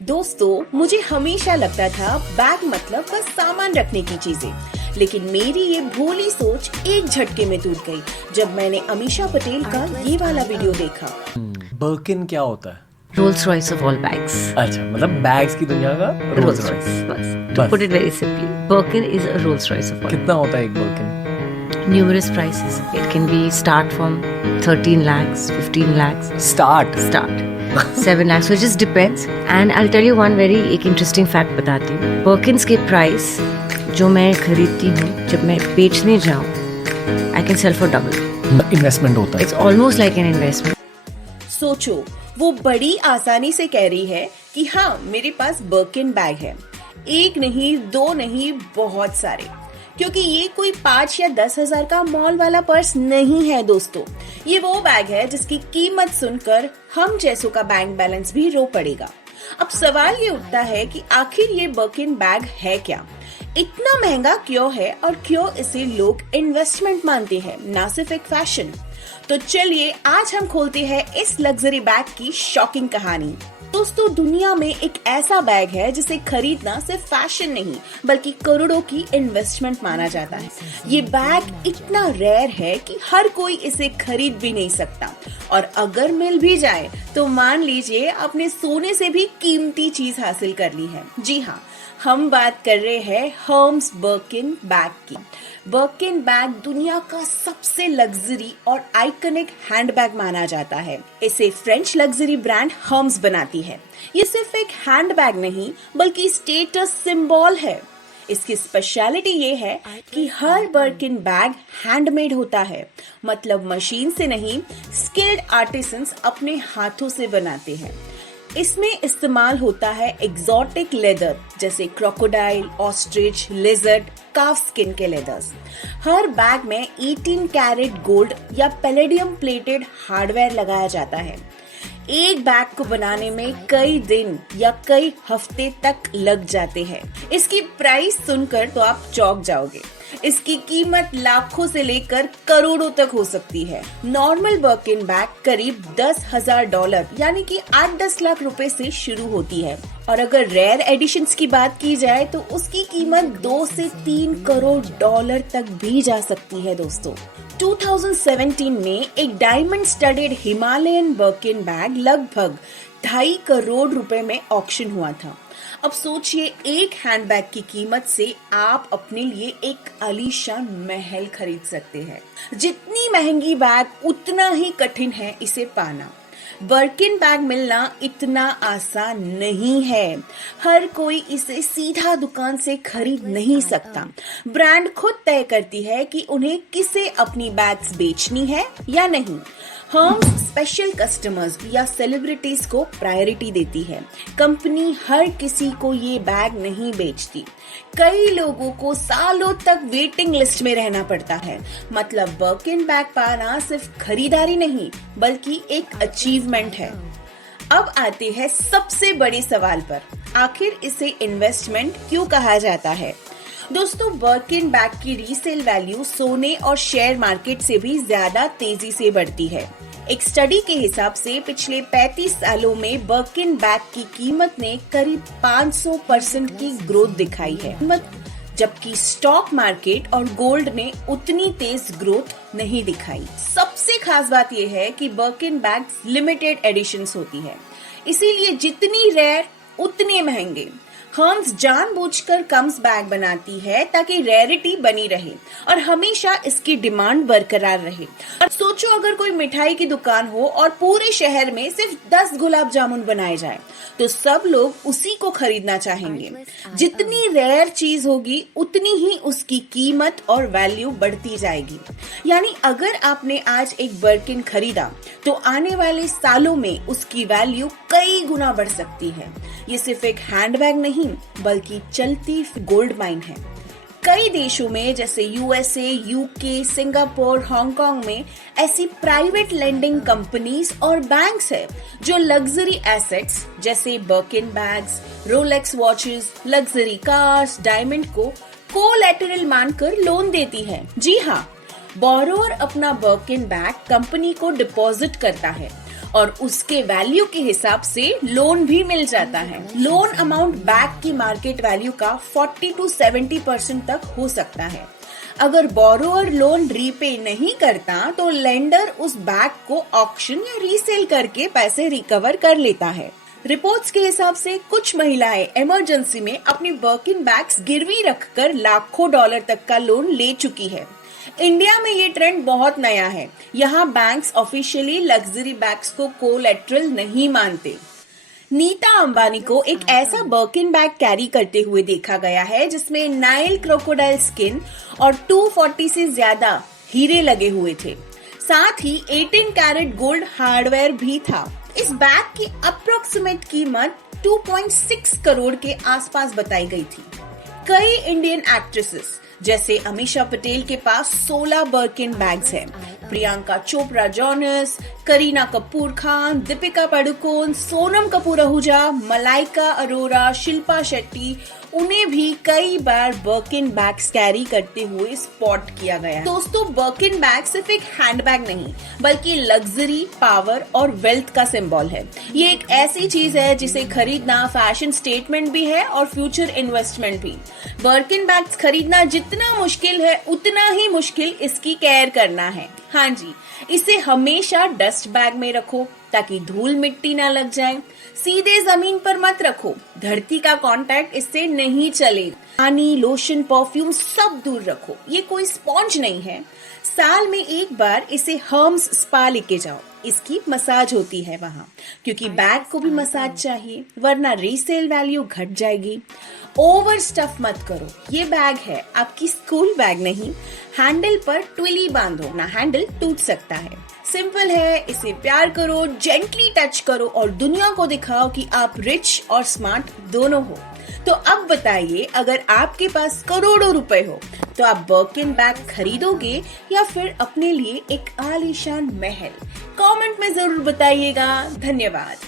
दोस्तों, मुझे हमेशा लगता था बैग मतलब बस सामान रखने की चीजें, लेकिन मेरी ये भोली सोच एक झटके में टूट गई जब मैंने अमीषा पटेल का ये वाला वीडियो देखा। बर्किन क्या होता है? Rolls Royce of all bags. अच्छा, मतलब बैग्स की दुनिया का रोल्स रॉयस। बस to put it very simply, Birkin is a Rolls Royce of all. कितना होता है एक बर्किन? Numerous prices. It can be start from 13 lakhs, 15 lakhs. Start 7 lakhs. So it just depends. And I'll tell you one very एक interesting fact बताती हूँ. Birkins के price जो मैं खरीदती हूँ, जब मैं बेचने जाऊँ, I can sell for double. Investment होता है। It's almost like an investment. सोचो, वो बड़ी आसानी से कह रही है कि हाँ, मेरे पास बर्किन बैग है। एक नहीं, दो नहीं, बहुत सारे। क्योंकि ये कोई 5 या 10 हजार का मॉल वाला पर्स नहीं है दोस्तों। ये वो बैग है जिसकी कीमत सुनकर हम जैसों का बैंक बैलेंस भी रो पड़ेगा। अब सवाल ये उठता है कि आखिर ये बर्किन बैग है क्या, इतना महंगा क्यों है और क्यों इसे लोग इन्वेस्टमेंट मानते हैं, ना सिर्फ एक फैशन। तो चलिए आज हम खोलते हैं इस लग्जरी बैग की शॉकिंग कहानी। दोस्तों, दुनिया में एक ऐसा बैग है जिसे खरीदना सिर्फ फैशन नहीं बल्कि करोड़ों की इन्वेस्टमेंट माना जाता है। ये बैग इतना रेयर है कि हर कोई इसे खरीद भी नहीं सकता, और अगर मिल भी जाए तो मान लीजिए आपने सोने से भी कीमती चीज हासिल कर ली है। जी हाँ, हम बात कर रहे हैं हर्म्स बर्किन बैग की। बर्किन बैग दुनिया का सबसे लग्जरी और आइकनिक हैंडबैग माना जाता है। इसे फ्रेंच लग्जरी ब्रांड हर्म्स बनाती है। ये सिर्फ एक हैंडबैग नहीं बल्कि स्टेटस सिंबल है। इसकी स्पेशलिटी ये है कि हर बर्किन बैग हैंडमेड होता है, मतलब मशीन से नहीं, स्किल्ड आर्टिसंस अपने हाथों से बनाते हैं। इसमें इस्तेमाल होता है एग्जॉटिक लेदर जैसे क्रोकोडाइल, ऑस्ट्रिच, लिजर्ड, काफ स्किन के लेदर्स। हर बैग में 18 कैरेट गोल्ड या पैलेडियम प्लेटेड हार्डवेयर लगाया जाता है। एक बैग को बनाने में कई दिन या कई हफ्ते तक लग जाते हैं। इसकी प्राइस सुनकर तो आप चौंक जाओगे। इसकी कीमत लाखों से लेकर करोड़ों तक हो सकती है। नॉर्मल बर्किन बैग करीब $10,000 यानी कि 8-10 लाख रुपए से शुरू होती है, और अगर रेयर एडिशंस की बात की जाए तो उसकी कीमत 2 से 3 करोड़ डॉलर तक भी जा सकती है दोस्तों। 2017 में एक डायमंड स्टडेड हिमालयन बर्किन बैग लगभग 2.5 करोड़ रुपए में ऑक्शन हुआ था। अब सोचिए, एक हैंडबैग की कीमत से आप अपने लिए एक आलीशान महल खरीद सकते हैं। जितनी महंगी बैग उतना ही कठिन है इसे पाना। बर्किन बैग मिलना इतना आसान नहीं है। हर कोई इसे सीधा दुकान से खरीद नहीं सकता। ब्रांड खुद तय करती है कि उन्हें किसे अपनी बैग्स बेचनी है या नहीं। हर्म्स स्पेशल कस्टमर्स या सेलिब्रिटीज को प्रायोरिटी देती है। कंपनी हर किसी को ये बैग नहीं बेचती। कई लोगों को सालों तक वेटिंग लिस्ट में रहना पड़ता है। मतलब बर्किन बैग पाना सिर्फ खरीदारी नहीं बल्कि एक अचीवमेंट है। अब आते हैं सबसे बड़े सवाल पर, आखिर इसे इन्वेस्टमेंट क्यों कहा जाता है? दोस्तों, बर्किन बैग की रीसेल वैल्यू सोने और शेयर मार्केट से भी ज्यादा तेजी से बढ़ती है। एक स्टडी के हिसाब से पिछले 35 सालों में बर्किन बैग की कीमत ने करीब 500% की ग्रोथ दिखाई है, जबकि स्टॉक मार्केट और गोल्ड ने उतनी तेज ग्रोथ नहीं दिखाई। सबसे खास बात यह है कि बर्किन बैग्स लिमिटेड एडिशंस होती है, इसीलिए जितनी रेयर उतने महंगे। हर्म्स जानबूझकर कम बैग बनाती है ताकि रेयरिटी बनी रहे और हमेशा इसकी डिमांड बरकरार रहे। और सोचो, अगर कोई मिठाई की दुकान हो और पूरे शहर में सिर्फ 10 गुलाब जामुन बनाए जाए तो सब लोग उसी को खरीदना चाहेंगे। जितनी रेयर चीज होगी उतनी ही उसकी कीमत और वैल्यू बढ़ती जाएगी। यानी अगर आपने आज एक बर्किन खरीदा तो आने वाले सालों में उसकी वैल्यू कई गुना बढ़ सकती है। ये सिर्फ एक हैंडबैग नहीं बल्कि चलती गोल्ड माइन है। कई देशों में जैसे यूएसए, यूके, सिंगापुर, हांगकांग में ऐसी प्राइवेट लेंडिंग कंपनीज और बैंक्स है जो लग्जरी एसेट्स जैसे Birkin bags, Rolex watches, luxury cars, diamond को कोलैटरल मानकर लोन देती है। जी हाँ, बोरोअर अपना बर्किन बैग कंपनी को डिपॉजिट करता है और उसके वैल्यू के हिसाब से लोन भी मिल जाता है। लोन अमाउंट बैग की मार्केट वैल्यू का 40 to 70% तक हो सकता है। अगर बोरोअर लोन रीपे नहीं करता तो लेंडर उस बैग को ऑक्शन या रीसेल करके पैसे रिकवर कर लेता है। रिपोर्ट्स के हिसाब से कुछ महिलाएं इमरजेंसी में अपनी बर्किन बैग्स गिरवी रखकर लाखों डॉलर तक का लोन ले चुकी है। इंडिया में ये ट्रेंड बहुत नया है। यहाँ बैंक्स ऑफिशियली लग्जरी बैग्स को कोलैटरल नहीं मानते। नीता अंबानी को एक ऐसा बर्किन बैग कैरी करते हुए देखा गया है जिसमें नाइल क्रोकोडाइल स्किन और 240 से ज्यादा हीरे लगे हुए थे। साथ ही 18 कैरेट गोल्ड हार्डवेयर भी था। इस बैग की अप्रोक्सीमेट कीमत 2.6 करोड़ के आसपास बताई गई थी। कई इंडियन एक्ट्रेसेस जैसे अमीषा पटेल के पास 16 बर्किन बैग्स हैं। प्रियंका चोपड़ा जॉनस, करीना कपूर खान, दीपिका पादुकोण, सोनम कपूर आहूजा, मलाइका अरोरा, शिल्पा शेट्टी, उन्हें भी कई बार बर्किन बैग्स कैरी करते हुए स्पॉट किया गया। दोस्तों, बर्किन बैग सिर्फ एक हैंडबैग नहीं बल्कि लग्जरी, पावर और वेल्थ का सिंबल है। ये एक ऐसी चीज है जिसे खरीदना फैशन स्टेटमेंट भी है और फ्यूचर इन्वेस्टमेंट भी। बर्किन बैग्स खरीदना जितना मुश्किल है उतना ही मुश्किल इसकी केयर करना है। हाँ जी, इसे हमेशा डस्ट बैग में रखो ताकि धूल मिट्टी ना लग जाए। सीधे जमीन पर मत रखो, धरती का कांटेक्ट इससे नहीं चले। पानी, लोशन, परफ्यूम सब दूर रखो। ये कोई स्पॉन्ज नहीं है। साल में एक बार इसे हर्म्स स्पा लेके जाओ, इसकी मसाज होती है वहाँ, क्योंकि बैग को भी मसाज चाहिए वरना रीसेल वैल्यू घट जाएगी। ओवर स्टफ मत करो। ये बैग है, आपकी स्कूल बैग नहीं। हैंडल पर ट्विली बांधो, ना हैंडल टूट सकता है। सिंपल है, इसे प्यार करो, जेंटली टच करो और दुनिया को दिखाओ कि आप रिच और स्मार्ट दोनों हो। तो अब बताइए, अगर आपके पास करोड़ों रुपए हो तो आप बर्किन बैग खरीदोगे या फिर अपने लिए एक आलीशान महल? कमेंट में जरूर बताइएगा। धन्यवाद।